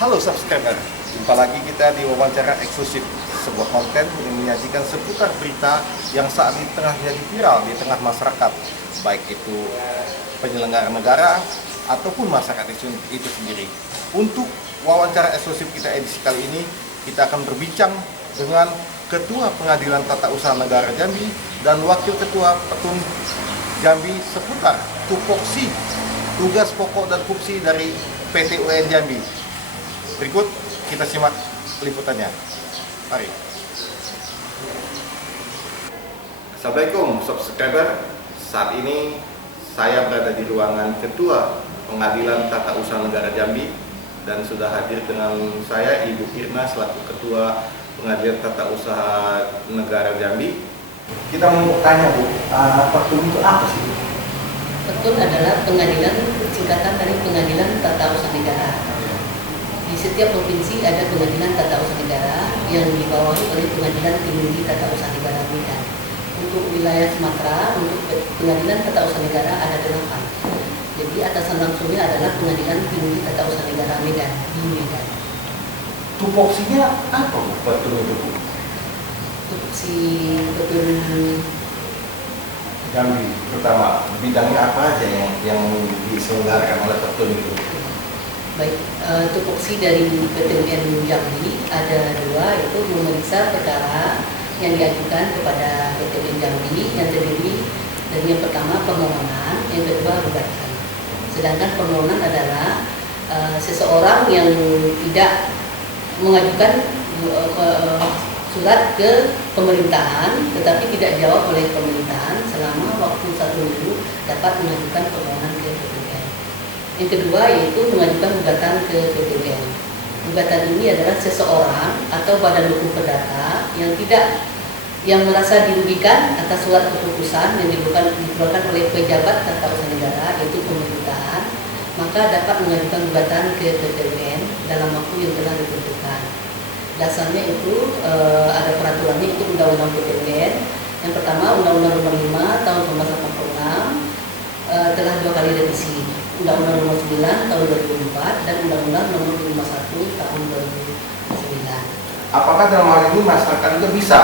Halo subscriber, jumpa lagi kita di wawancara eksklusif, sebuah konten yang menyajikan seputar berita yang saat ini tengah jadi viral di tengah masyarakat, baik itu penyelenggara negara ataupun masyarakat itu sendiri. Untuk wawancara eksklusif kita edisi kali ini, kita akan berbincang dengan Ketua Pengadilan Tata Usaha Negara Jambi dan Wakil Ketua Petun Jambi seputar tupoksi, tugas pokok dan fungsi dari PT UN Jambi. Berikut kita simak liputannya. Mari. Assalamualaikum subscriber. Saat ini saya berada di ruangan Ketua Pengadilan Tata Usaha Negara Jambi dan sudah hadir dengan saya Ibu Irna selaku Ketua Pengadilan Tata Usaha Negara Jambi. Kita mau tanya Bu, Petun itu apa sih? Petun adalah pengadilan, singkatan dari Pengadilan Tata Usaha Negara. Di setiap provinsi ada Pengadilan Tata Usaha Negara yang dibawahi oleh Pengadilan Tinggi Tata Usaha Negara Medan. Untuk wilayah Sumatera, untuk Pengadilan Tata Usaha Negara ada 8. Jadi atasan langsungnya adalah Pengadilan Tinggi Tata Usaha Negara Medan di Medan. Tupoksinya apa Bu? Petun itu Bu? Tupoksi Petun Jambi pertama, bidangnya apa aja yang diselenggarakan oleh Petun itu? Baik, tupoksi dari PTUN Jambi ada 2, yaitu memeriksa perkara yang diajukan kepada PTUN Jambi yang terdiri dari yang pertama permohonan, yang kedua gugatan. Sedangkan permohonan adalah seseorang yang tidak mengajukan surat ke pemerintahan, tetapi tidak jawab oleh pemerintahan selama waktu 1 minggu dapat mengajukan permohonan ke PTUN. Yang kedua yaitu mengajukan gugatan ke PTUN. Gugatan ini adalah seseorang atau badan hukum perdata yang merasa dirugikan atas surat keputusan yang dikeluarkan oleh pejabat tata usaha negara, yaitu pemerintahan, maka dapat mengajukan gugatan ke PTUN dalam waktu yang telah ditentukan. Dasarnya itu ada peraturannya, itu Undang-Undang PTUN. Yang pertama Undang-Undang Nomor 5 Tahun 1986 telah 2 kali revisi. Undang-Undang Nomor 9 Tahun 2004 dan Undang-Undang Nomor 51 Tahun 2009. Apakah dalam hal ini masyarakat juga bisa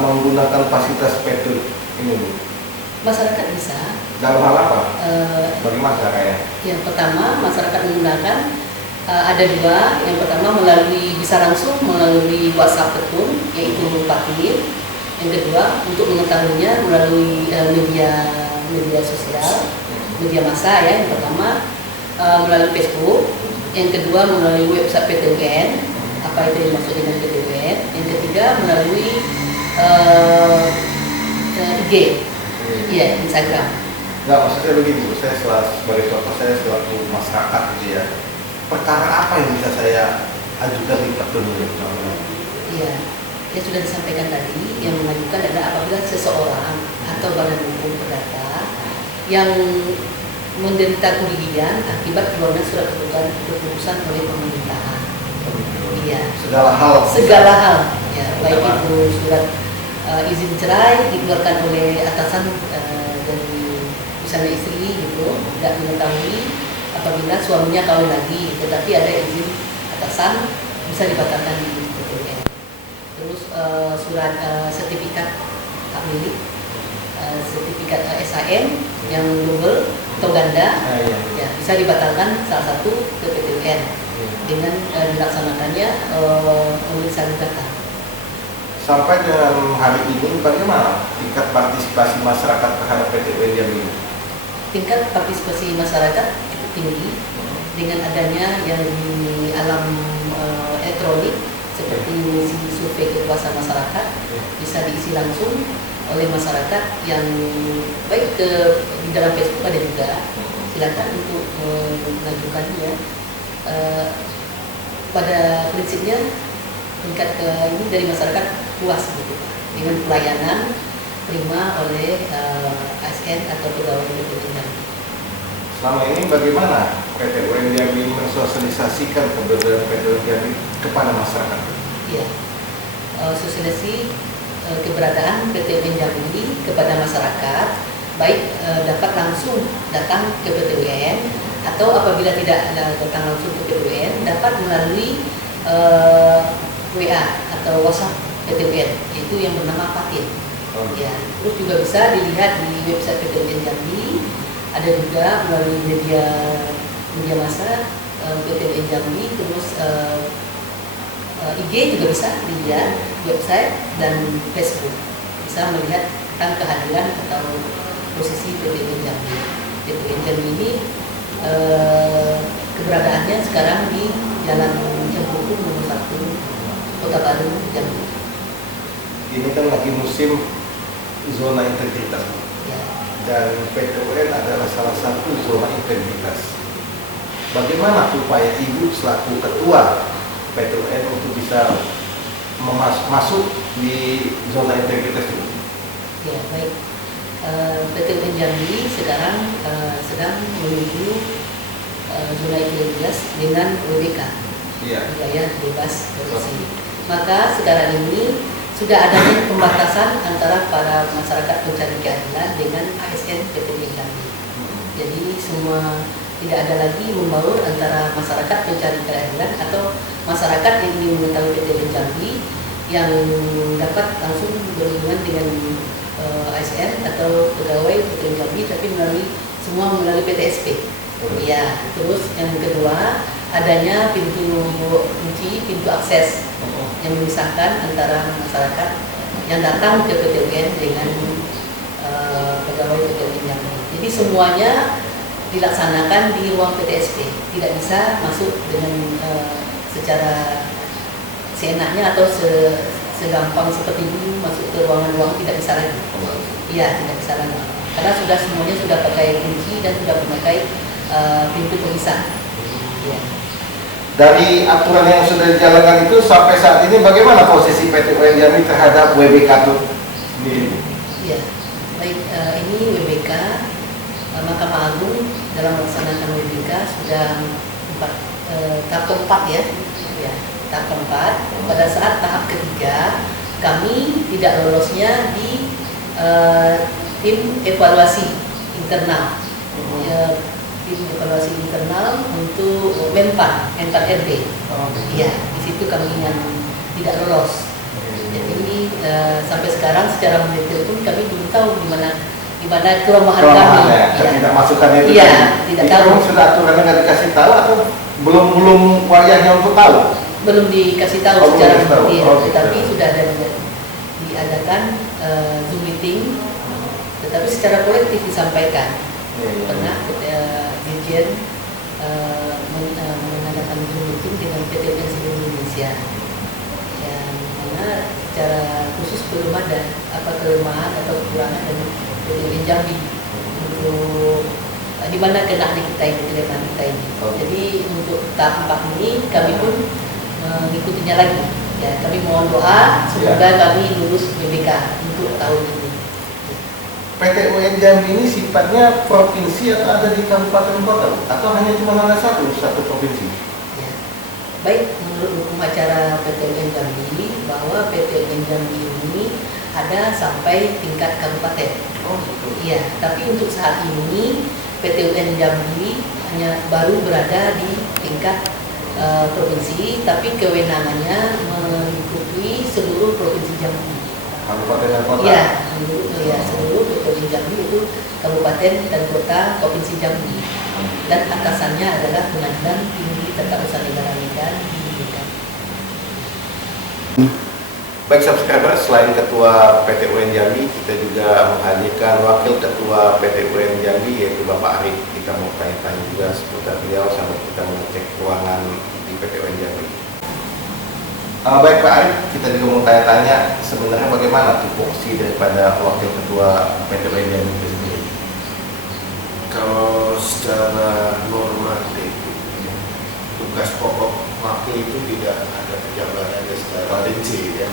menggunakan fasilitas Petun ini Bu? Masyarakat bisa. Dalam hal apa? Bagaimana caranya? Yang pertama masyarakat menggunakan ada 2. Yang pertama bisa langsung melalui WhatsApp Petun, yaitu Patir. Yang kedua untuk mengetahuinya melalui media sosial, media massa ya. Yang pertama melalui Facebook, yang kedua melalui website PTUN, apa itu yang maksud dengan PTUN. Yang ketiga melalui IG, ya Instagram. Enggak, maksud saya begini Bu, saya sebagai contoh, saya selaku masyarakat gitu ya, perkara apa yang bisa saya ajukan di Petun ini? Iya, yang sudah disampaikan tadi, yang mengajukan adalah apabila seseorang atau badan hukum perdata yang menderita kerugian akibat keluarnya surat keputusan oleh pemerintahan. Iya. Segala hal. Ya, baik itu surat izin cerai dikeluarkan oleh atasan dari misalnya istri gitu, tidak mengetahui apabila suaminya kawin lagi, tetapi ada izin atasan, bisa dibatalkan di PTUN. Terus surat sertifikat hak milik, sertifikat SHM yang double atau ganda, ya, bisa dibatalkan salah satu ke PTUN dengan dilaksanakannya pemeriksaan gugatan. Sampai dengan hari ini bagaimana tingkat partisipasi masyarakat terhadap PTUN Jambi ini? Tingkat partisipasi masyarakat cukup tinggi dengan adanya yang di alam elektronik seperti mengisi survei kepuasan masyarakat, bisa diisi langsung oleh masyarakat yang baik di dalam Facebook ada juga, silakan untuk mengajukannya. Pada prinsipnya tingkat ini dari masyarakat puas gitu dengan pelayanan terima oleh ASN atau pegawai BPUM. Selama ini bagaimana PT UM Jambi mensosialisasikan keberadaan PT UM Jambi kepada masyarakat? Iya, sosialisasi keberadaan PT UM Jambi kepada masyarakat, baik dapat langsung datang ke PT UM atau apabila tidak datang langsung ke PT UM dapat melalui WA atau WhatsApp PT UM, yaitu yang bernama Patin. Ya, terus juga bisa dilihat di website PT UM Jambi. Ada juga melalui media massa PT UM Jambi, terus IG juga bisa dilihat, website dan Facebook bisa melihat kan kehadiran atau posisi PT UM Jambi. PT UM Jambi ini keberadaannya sekarang di Jalan Cemplungkung nomor 1 Kota Baru Jambi. Ini kan lagi musim zona integritas. Ya. Dan PT UN adalah salah satu zona integritas. Bagaimana upaya Ibu selaku ketua PT UN untuk bisa masuk di zona integritas itu? Ya, baik. PT UN Jambi sekarang sedang menuju zona integritas dengan WBK, wilayah bebas korupsi. Maka sekarang ini sudah adanya pembatasan antara para masyarakat pencari keadilan dengan ASN PT UM Jambi. Jadi semua tidak ada lagi membaur antara masyarakat pencari keadilan atau masyarakat yang ingin mengetahui PT UM Jambi yang dapat langsung berhubungan dengan ASN atau pegawai PT UM Jambi, tapi semua melalui PTSP. Ya, terus yang kedua adanya pintu kunci, pintu akses yang memisahkan antara masyarakat yang datang ke PT UN dengan pegawai PT UN Jambi. Jadi semuanya dilaksanakan di ruang PTSP, tidak bisa masuk dengan secara seenaknya atau segampang seperti dulu masuk ke ruangan-ruangan, tidak bisa lagi. Iya, tidak bisa lagi. Karena semuanya sudah pakai kunci dan sudah memakai pintu pemisah. Ya. Dari aturan yang sudah dijalankan itu sampai saat ini bagaimana posisi PT UN Jambi terhadap WBK itu sendiri? Ya, baik, ini WBK Mahkamah Agung dalam melaksanakan WBK sudah tahap keempat ya, tahap keempat. Pada saat tahap ketiga kami tidak lolosnya di tim evaluasi internal. Tim evaluasi internal untuk Menpan RB. Iya, di situ kami yang tidak lolos. Jadi sampai sekarang secara mendetail pun kami belum tahu di mana kelemahan kami. Tidak masukannya itu. Iya, tidak tahu. Sudah aturannya nggak dikasih tahu atau belum wayahnya untuk tahu? Belum dikasih tahu secara detail, tetapi gitu. sudah ada diadakan Zoom meeting, tetapi secara kolektif disampaikan. Pernah Dirjen mengadakan Zoom meeting dengan PT UN seluruh Indonesia, yang mana secara khusus belum ada apa kelemahan atau kekurangan dari PT UN Jambi untuk di mana kelemahan kita ini. Jadi untuk tahap 4 ini kami pun mengikutinya lagi. Ya, kami mohon doa semoga kami lulus WBK untuk tahun ini. PT UN Jambi ini sifatnya provinsi atau ada di kabupaten kota atau hanya cuma ada satu provinsi? Ya. Baik, menurut hukum acara PT UN Jambi bahwa PT UN Jambi ini ada sampai tingkat kabupaten. Oh, gitu. Iya, tapi untuk saat ini PT UN Jambi hanya baru berada di tingkat provinsi, tapi kewenangannya mengikuti seluruh provinsi Jambi. Kabupaten dan kota? Iya, seluruh PT UN Jambi itu kabupaten dan kota provinsi Jambi. Dan atasannya adalah Pengadilan Tinggi Tata Usaha Negara Medan Timika. Baik subscriber, selain Ketua PT UN Jambi, kita juga menghadirkan Wakil Ketua PT UN Jambi yaitu Bapak Arif. Kita mau tanya-tanya juga seputar beliau sampai kita mengecek keuangan di PT UN Jambi. Baik Pak Arif, kita juga mau tanya-tanya sebenarnya bagaimana tupoksi daripada Wakil Ketua PT Liga Indonesia sendiri? Kalau secara normatif tugas pokok wakil itu tidak ada penjabarannya secara rinci ya.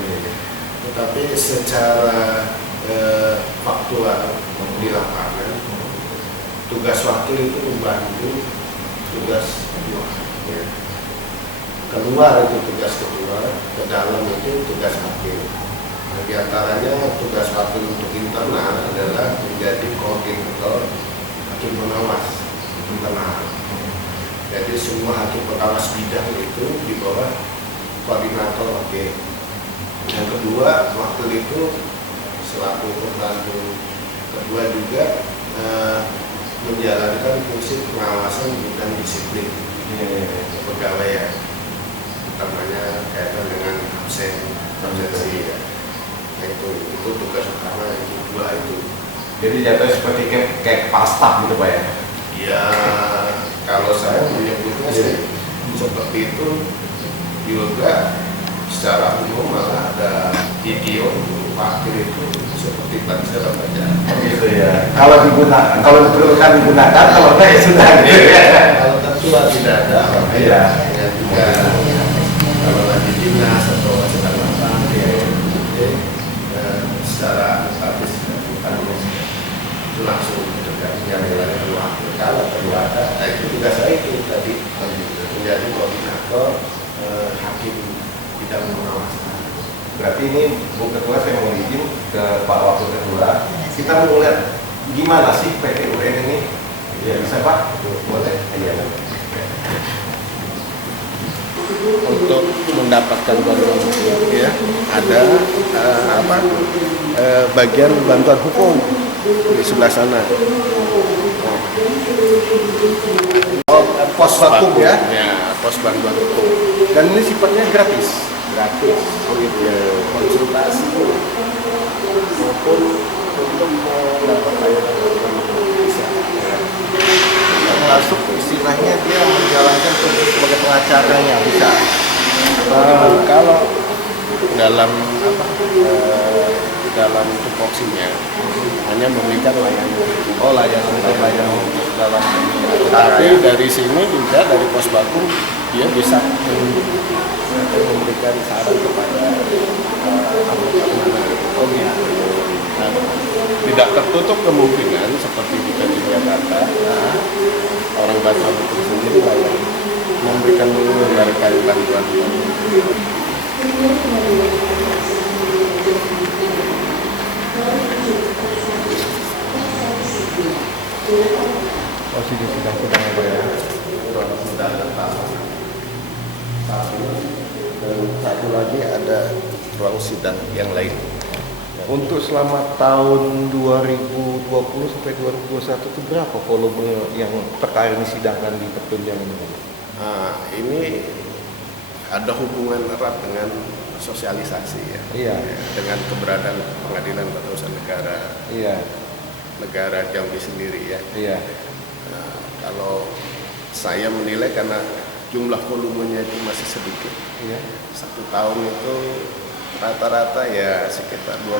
Tetapi secara faktual di lapangan tugas wakil itu membantu tugas ketua ya. Keluar itu tugas ketua, ke dalam itu tugas wakil. Nah, di antaranya tugas wakil untuk internal adalah menjadi koordinator hakim pengawas internal. Jadi semua hakim pengawas bidang itu di bawah koordinator wakil. Yang kedua, wakil itu selaku pembantu kedua juga menjalankan fungsi pengawasan bidang disiplin kepegawaian, utamanya kaitan dengan absensi ya. Nah, itu tugas utama itu dua itu. Jadi jatuhnya seperti kayak kepala staf gitu Pak ya? Ya, kalau saya menyebutnya sih seperti itu juga secara umum malah ada idiom wakil itu seperti bangsa baca. Gitu ya. Kalau diperlukan digunakan, kalau enggak ya sudah. Gitu ya. Kalau ketua tidak ada, Iya. ya juga kalau lagi dinas atau sedang apa, secara status bukan itu langsung dengan yang dilakukan wakil. Kalau perlu ada, nah itu tugas saya itu tadi menjadi koordinator hakim bidang pengawasan. Berarti ini Bu Ketua, saya mau izin ke Pak Wakil Ketua. Kita mau lihat gimana sih PT UN ini? Ya bisa Pak? Boleh? Iya. Untuk mendapatkan bantuan hukum ya ada bagian bantuan hukum di sebelah sana. Pos vakum ya? Ya, pos bantuan hukum. Dan ini sifatnya gratis. Gratis. Oh gitu ya. Konsultasi maupun untuk mendapat layanan hukum bisa. Ya. Termasuk istilahnya dia menjalankan fungsi sebagai pengacaranya bisa. Kalau dalam dalam tupoksinya hanya memberikan layanan hukum. Oh layanan dalam Tapi dari sini juga dari pos bakum dia bisa memberikan saran kepada anggota. Nah, tidak tertutup kemungkinan seperti di Jakarta, orang bantuan hukum sendiri lah yang memberikan bantuan. Oh sidang apa ya? Sudah satu dan satu lagi ada ruang sidang yang lain. Untuk selama tahun 2020 sampai 2021 itu berapa volume yang perkara ini sidangkan di pertunjangan ini? Nah, ini ada hubungan erat dengan sosialisasi ya. Iya. Dengan keberadaan Pengadilan Tata Usaha Negara. Iya. Negara Jambi sendiri ya. Iya. Nah, kalau saya menilai karena jumlah volumenya itu masih sedikit. Iya. Satu tahun itu rata-rata ya sekitar 20.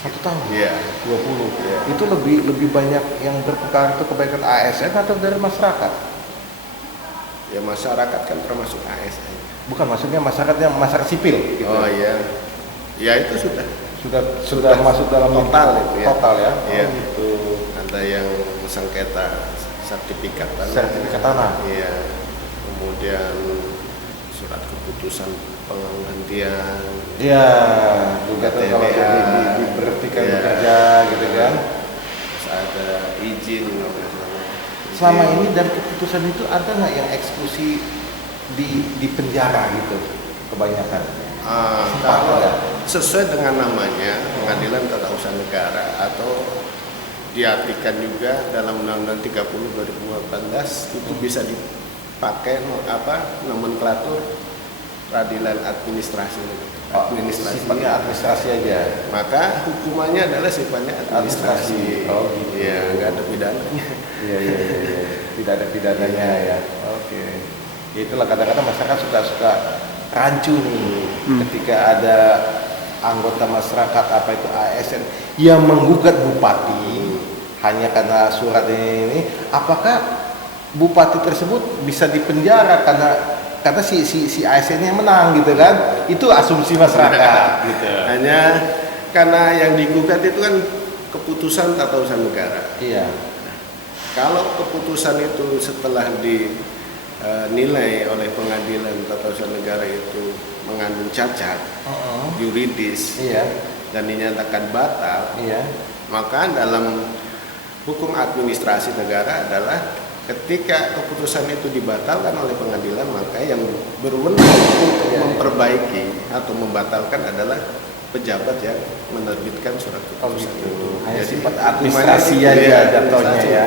Satu tahun? Iya. 20. Iya. Itu lebih banyak yang berperkara itu kebaikan ASN atau dari masyarakat? Ya masyarakat kan termasuk ASN. Bukan, maksudnya masyarakat sipil. Gitu. Oh iya. Ya itu Sudah masuk dalam total itu ya. Total ya. Iya. Oh, gitu. Ada yang sengketa sertifikat tanah. Sertifikat tanah. Iya. Kemudian surat keputusan penghentian. Iya, juga tuh kalau TBA, diberhentikan iya. bekerja gitu kan. Terus ada izin. Selama ini dari keputusan itu ada nggak yang eksekusi di penjara gitu kebanyakan? Kalau sesuai dengan namanya Pengadilan Tata Usaha Negara atau diartikan juga dalam Undang-Undang 30 2018 itu bisa dipakai nomenklatur peradilan administrasi. Sifatnya administrasi aja. Maka hukumannya adalah sifatnya administrasi. Oh gitu. Ya, nggak ada pidananya. Iya. Tidak ada pidananya ya. Oke. Ya, itulah kadang-kadang masyarakat suka rancu nih ketika ada anggota masyarakat apa itu ASN yang menggugat bupati hanya karena surat ini, apakah bupati tersebut bisa dipenjara karena si ASN-nya menang gitu kan? Itu asumsi masyarakat gitu. Hanya karena yang digugat itu kan keputusan tata usaha negara. Iya. Kalau keputusan itu setelah dinilai oleh pengadilan tata usaha negara itu mengandung cacat yuridis Iya. dan dinyatakan batal, Iya. maka dalam hukum administrasi negara adalah ketika keputusan itu dibatalkan oleh pengadilan, maka yang berwenang untuk memperbaiki atau membatalkan adalah pejabat yang menerbitkan surat keputusan itu. Hanya Jadi, sifat administrasi hukumannya itu, aja ya, jatuhnya administrasi. ya.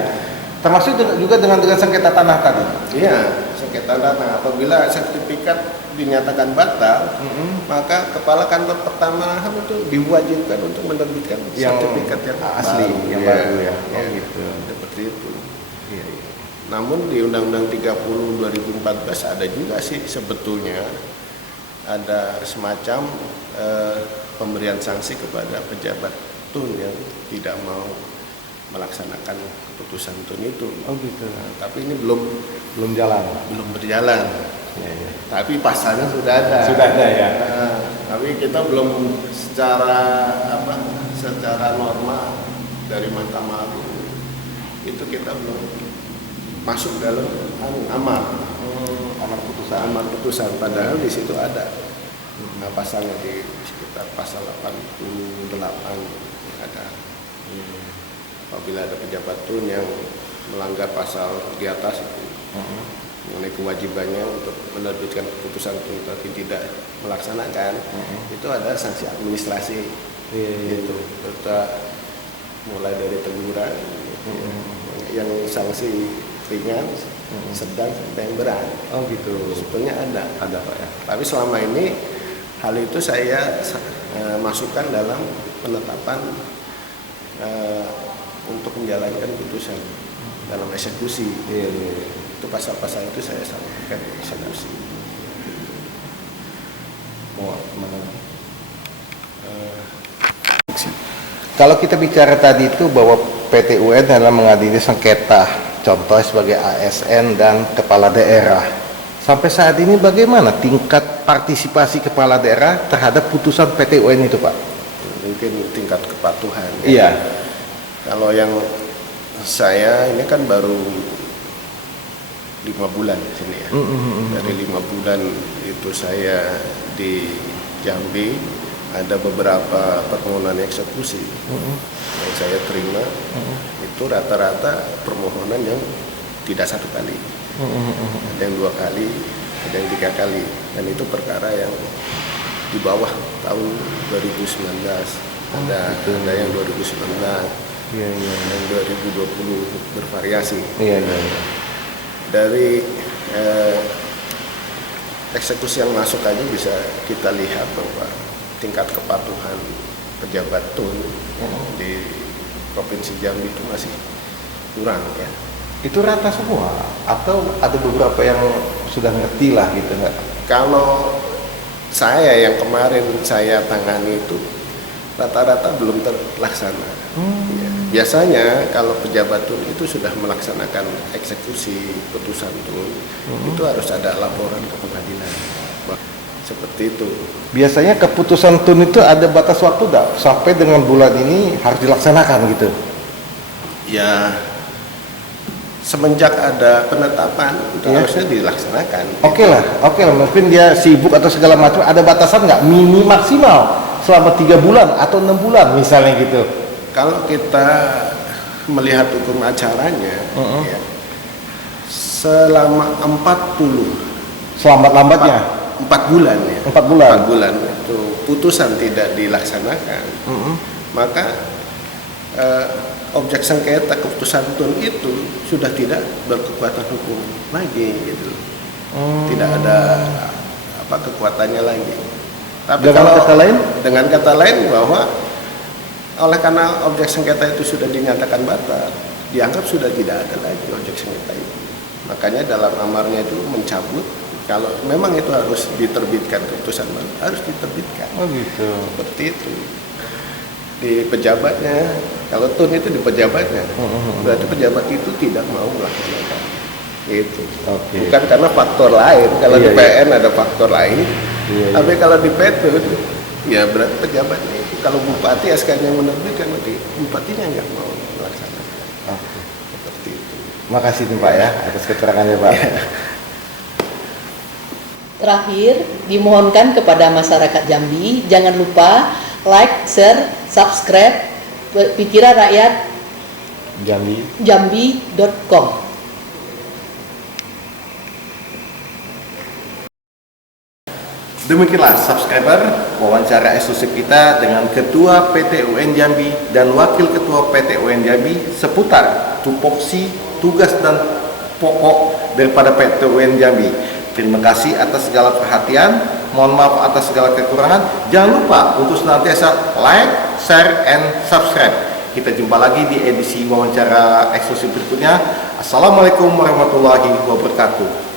Termasuk juga dengan sengketa tanah tadi. Iya, sengketa tanah. Apabila sertifikat dinyatakan batal, maka kepala kantor pertanahan itu diwajibkan untuk menerbitkan Yang sertifikat yang asli, baru. yang Iya, baru ya. iya. Gitu. Seperti itu. Iya, iya. Namun di Undang-Undang 30 2014 ada juga sih sebetulnya ada semacam pemberian sanksi kepada pejabat TUN yang tidak mau melaksanakan keputusan TUN itu. Oh gitu. Nah, tapi ini belum Jalan. berjalan. Iya, iya. Tapi pasalnya sudah ada. Sudah ada ya. Nah, tapi kita belum secara norma dari Mahkamah Agung itu kita belum masuk dalam amar putusan, padahal di situ ada. Nah, pasalnya di sekitar pasal 88 ada. Apabila ada pejabat TUN yang melanggar pasal di atas itu mengenai kewajibannya untuk menerbitkan keputusan TUN tapi tidak melaksanakan, itu ada sanksi administrasi. Gitu. Kita mulai dari teguran, yang sanksi ringan, sedang sampai yang berat. Oh gitu. Sebetulnya ada Pak ya. Tapi selama ini hal itu saya masukkan dalam penetapan untuk menjalankan putusan dalam eksekusi. Iya, iya, iya. Itu pasal-pasal itu saya sampaikan di eksekusi. Mau mana? Kalau kita bicara tadi itu bahwa PT UN adalah mengadili sengketa, contoh sebagai ASN dan kepala daerah. Sampai saat ini bagaimana tingkat partisipasi kepala daerah terhadap putusan PT UN itu, Pak? Mungkin tingkat kepatuhan. Iya. Kalau yang saya ini kan baru 5 bulan di sini ya. Dari 5 bulan itu saya di Jambi, ada beberapa permohonan eksekusi yang saya terima. Itu rata-rata permohonan yang tidak 1 kali, ada yang 2 kali, ada yang 3 kali, dan itu perkara yang di bawah tahun 2019, ada yang 2019, yang 2020 bervariasi. Iya. Dari eksekusi yang masuk aja bisa kita lihat bahwa tingkat kepatuhan pejabat TUN di Provinsi Jambi itu masih kurang ya. Itu rata semua atau ada beberapa yang sudah ngerti lah gitu nggak? Kalau saya yang kemarin saya tangani itu rata-rata belum terlaksana. Ya. Biasanya kalau pejabat TUN itu sudah melaksanakan eksekusi putusan TUN, itu harus ada laporan ke pengadilan. Seperti itu. Biasanya keputusan TUN itu ada batas waktu nggak? Sampai dengan bulan ini harus dilaksanakan gitu? Ya, semenjak ada penetapan itu Iya. harusnya dilaksanakan. Oke lah. Mungkin dia sibuk atau segala macam. Ada batasan nggak? Mini maksimal selama 3 bulan atau 6 bulan misalnya gitu? Kalau kita melihat hukum acaranya, ya, selama 40 Selambat-lambatnya 4 bulan ya. 4 bulan. 4 bulan itu putusan tidak dilaksanakan, maka objek sengketa keputusan TUN itu sudah tidak berkekuatan hukum lagi gitu. Tidak ada kekuatannya lagi. Tapi dengan kata lain bahwa oleh karena objek sengketa itu sudah dinyatakan batal, dianggap sudah tidak ada lagi objek sengketa itu. Makanya dalam amarnya itu mencabut Kalau memang itu harus diterbitkan keputusan harus diterbitkan. Oh gitu. Seperti itu. Di pejabatnya, kalau tun itu di pejabatnya, berarti pejabat itu tidak mau melaksanakan itu. Oke. Bukan karena faktor lain. Kalau Iya, di PN ada faktor lain, Iya, iya. tapi kalau di Petun, ya berarti pejabatnya itu. Kalau bupati SK-nya menerbitkan, nanti bupatinya nggak mau melaksanakan. Oke. Seperti itu. Makasih nih Pak ya atas keterangannya Pak. Terakhir, dimohonkan kepada masyarakat Jambi, jangan lupa like, share, subscribe Pikiran Rakyat Jambi.com. Demikianlah subscriber wawancara eksklusif kita dengan Ketua PT UN Jambi dan Wakil Ketua PT UN Jambi seputar tupoksi, tugas dan pokok daripada PT UN Jambi. Terima kasih atas segala perhatian, mohon maaf atas segala kekurangan. Jangan lupa untuk senantiasa like, share, and subscribe. Kita jumpa lagi di edisi wawancara eksklusif berikutnya. Assalamualaikum warahmatullahi wabarakatuh.